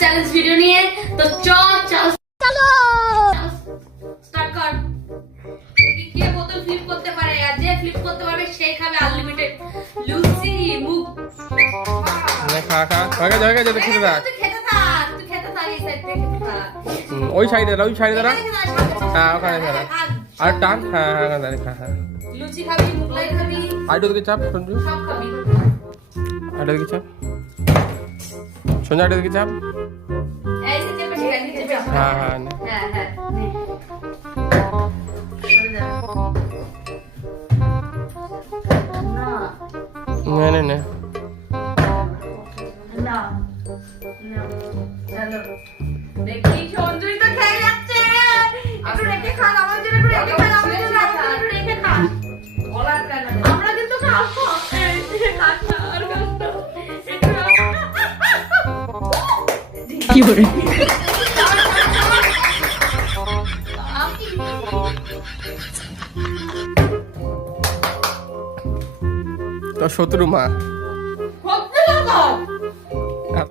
Challenge video নিয়ে। তো চলো স্টার্ট কর। কে বোতল ফ্লিপ করতে পারে, আর যে ফ্লিপ করতে পারবে সেই খাবে আনলিমিটেড লুচি মুগ। খা খা হয়ে গেছে যেতে খেতে থাক। তুই খেতে থাক এই সাইড থেকে খেতে থাক। ওই সাইডে দাঁড়া। হ্যাঁ ওখানে দাঁড়া। আর টান। হ্যাঁ দাঁড়া খা। লুচি খাবি, মুগলাই খাবি, আইডো দিকে চাপ সঞ্জু। সব খাবি। আইডো দিকে চাপ সঞ্জু, আইডো দিকে চাপ। এই যে চেপে চেপে। হ্যাঁ নে। নে না চলো দেখি সঞ্জুই তো খেয়ে যাচ্ছে। একটু রেখে খান, আমার জন্য একটু রেখে খান, আমার জন্য একটু রেখে খান। বলার কেন আমরা কিন্তু খাবো। আর কষ্ট কি করে তোর শত্রু মা।